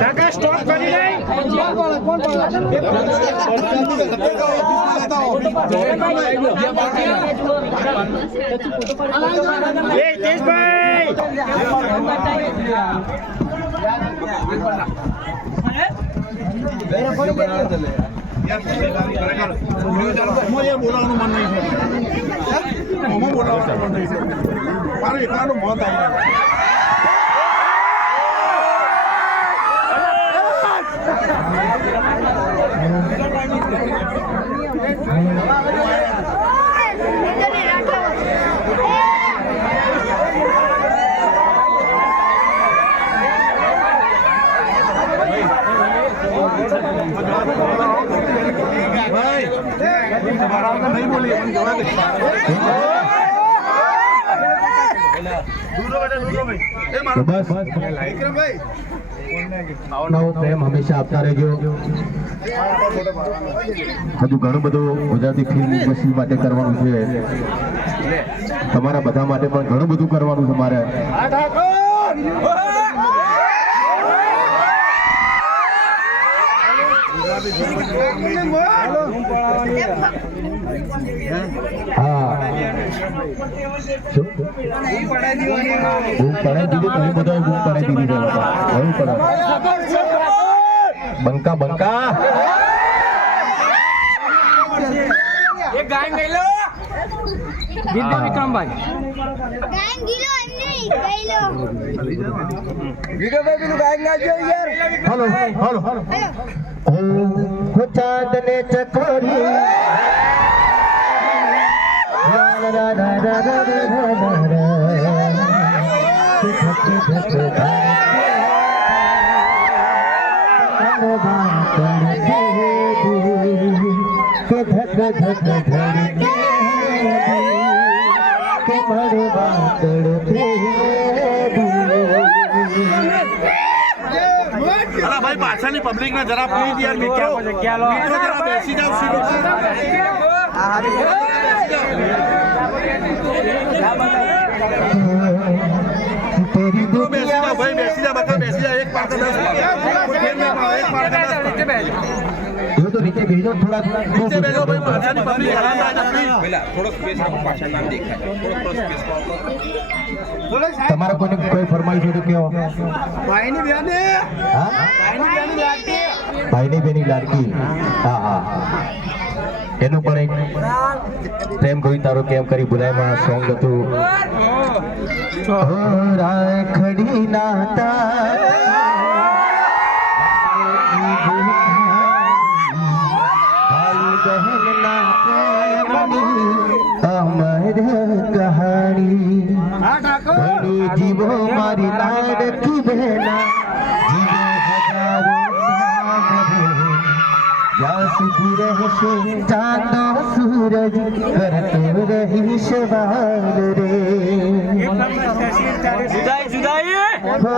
કાકા સ્ટોપ કરી દે मुझे बोलावવાનું મન નહીં છે હું બોલાવવાનું મન નહીં છે મારું એકલાનું મોત આવી नहीं बोलिए પ્રેમ હંમેશા આપતા રહેજો. હજુ ઘણું બધું ગુજરાતી ફિલ્મ ઇન્ડસ્ટ્રી માટે કરવાનું છે, તમારા બધા માટે પણ ઘણું બધું કરવાનું છે મારે. હા બંકા બંકા વિક્રમભાઈ હલો હલો હલો ચાંદ ને ચકોરી भाई पाछाली पब्लिक ने जरा प्लीज यार मित्रों जरा बेसी जाओ सीटों बेसी जाओ भाई बेसी जाओ बता बेसी जाओ एक पार का 10 ये तो नीचे भेजो थोड़ा नीचे भेजो भाई पाछाली पब्लिक हैरान ना प्लीज थोड़ा स्पेस आपको पाछा नाम देखा थोड़ा स्पेस તમારા કોઈ ફરમાઈશ હોય તો કયો. भाईनी बहने હા भाईनी लाडकी ભાઈની બેની લાડકી. હા હા એનું પણ એક પ્રેમ કોઈ તારો કેમ કરી ભૂલાયમાં સોંગ હતું. રાખડી નાતા ભાઈ બહેન ના અમર કહાણી ઘણી જીવો મારી લાડકી બહેના જીવો હજારો જ્યાં સુધી રહેશે ચાંદો સૂરજ કરતો રહીશ વાર રે. હો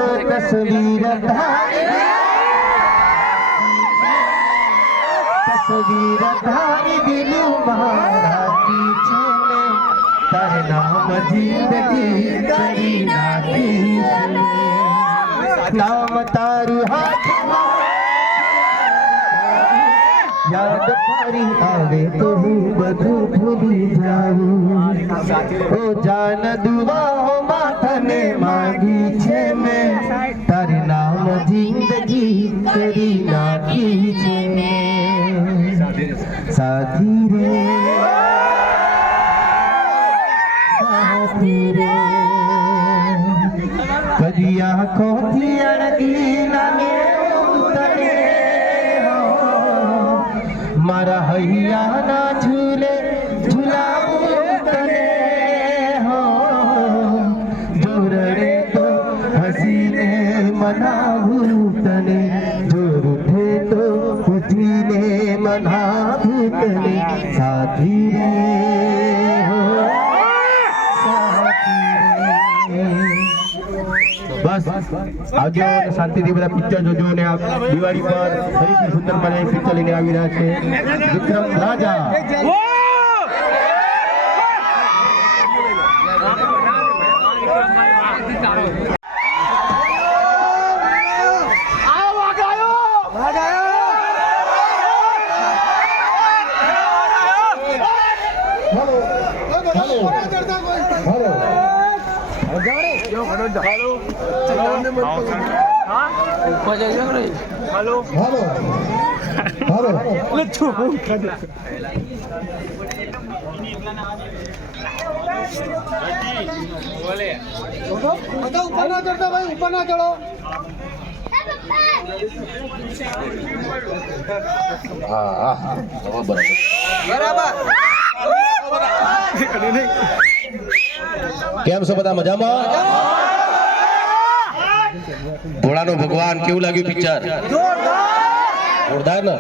તસવીર ધારી દિલ મારા પીછે તારે નામ જિંદગી કરી નાખી નામ તારું હાથમાં યાદ તારી આવે તો હું બધું ભૂલી જાઉં. ઓ જાન દુઆઓમાં તને માગી છે મેં તારે નામ જિંદગી કરી નાખી છે સાથી રે કદી આંખોથી અડગી લાગે તને મારા હૈયાના ઝૂલે ઝુલાવું તને હો જોરડે તો હસીને મનાવું તને જોરડે તો ઉઠીને મનાવું તને સાથી રે બસ આવજો શાંતિથી બધા પિક્ચર જોજો ને આ દિવાળી પર ફરીથી સુંદર મજાની પિક્ચર લઈને આવી રહ્યા છે વિક્રમ રાજા. કેમ છો બધા મજામાં? ભોળાનો ભગવાન કેવું લાગ્યું પિક્ચર? જોરદાર ને?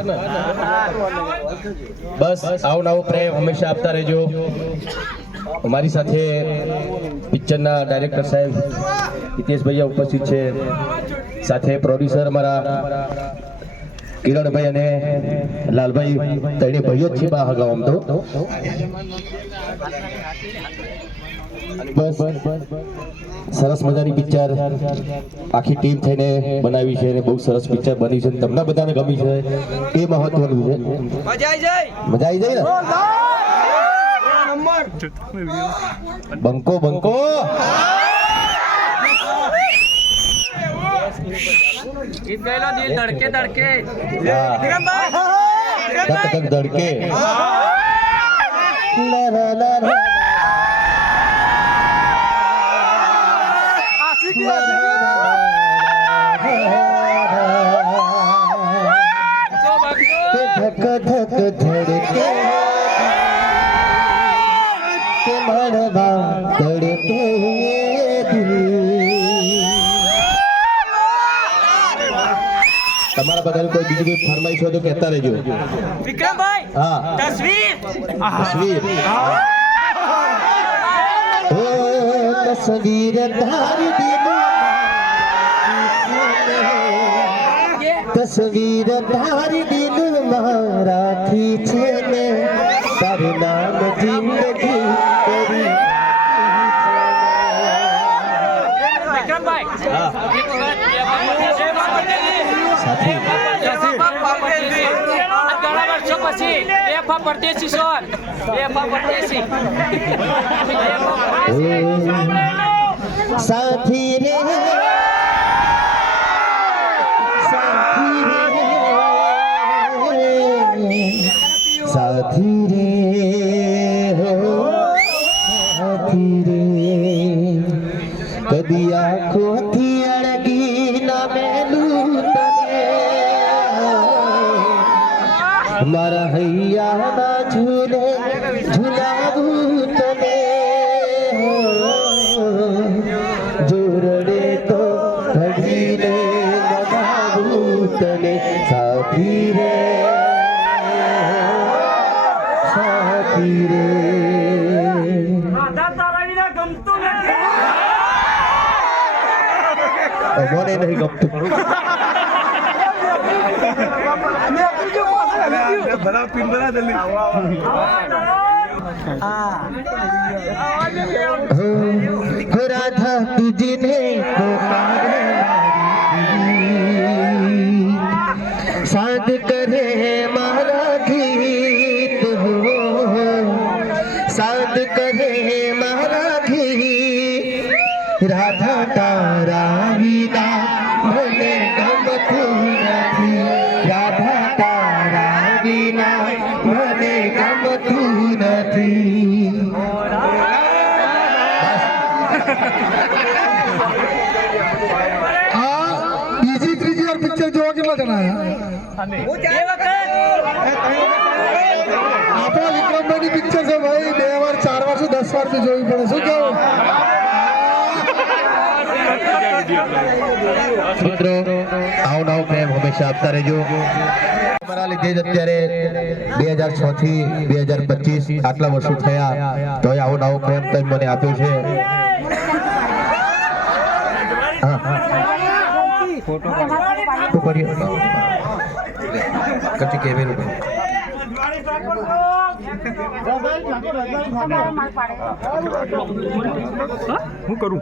બસ આવો નવો પ્રેમ હંમેશા આપતા રહેજો. અમારી સાથે પિક્ચરના ડાયરેક્ટર સાહેબ હિતેશ ભૈયા ઉપસ્થિત છે, સાથે પ્રોડ્યુસર અમારા કિરણભાઈ અને લાલભાઈ, ત્રણે ભાઈઓ જ છે બા હગાવ આમ તો. બસ સરસ મજાની પિક્ચર આખી ટીમ થઈને બનાવી છે અને બહુ સરસ પિક્ચર બની છે. તમને બધાને ગમી છે એ મહત્વનું છે. મજા આવી જાય ને? બંકો બંકો ગીત ગાયલો દિલ ધડકે ધડકે ધક ધક ધડકે લા લા લા લા. धक धक धड़के के मरवा तड़के તમારા બધાને કોઈ બીજી કોઈ ફરમાઈશ હોય તો કહેતા રહેજો. વિક્રમભાઈ, હા, તસવીર ઓ તસવીર ધારી તસવીર ધારી દિલમાં રાખી છે ને તારું નામ જિંદગી કરી. વિક્રમભાઈ, હા સાથી ઘણા વર્ષો પછી બેફા પરદેશી સોન બેફા પરદેશી સાથી રે साथी रे हो साथी रे कदी आँखों थी अड़गी ना मैलू तने मारा हैया ना झूले झूलावू तने जोरड़े तो घड़ीले लगावू तने साथी रे મને નહીં ગમતું. राधा तुझने साध करे मारा गीत हो साध करे मारा गीत राधा तारा विना મને ગમતું નથી રાધા તારા વિના મને ગમતું નથી. બીજી ત્રીજી વાર પિક્ચર જોવા કેટલા જણા આપણા વિક્રમભાઈની પિક્ચર છે ભાઈ, 2 વાર 4 વાર 10 વાર તો જોવી પડે. શું કેવું મિત્રો? આવો નવો પ્રેમ હંમેશા આપતા રહેજો. મારા લીધે જ અત્યારે 2006 થી 2025 આટલા વર્ષો થયા તો આવો નવો પ્રેમ તમે મને આપ્યો છે. ફોટો કરીએ કચ્છી કેમેરો હું કરું?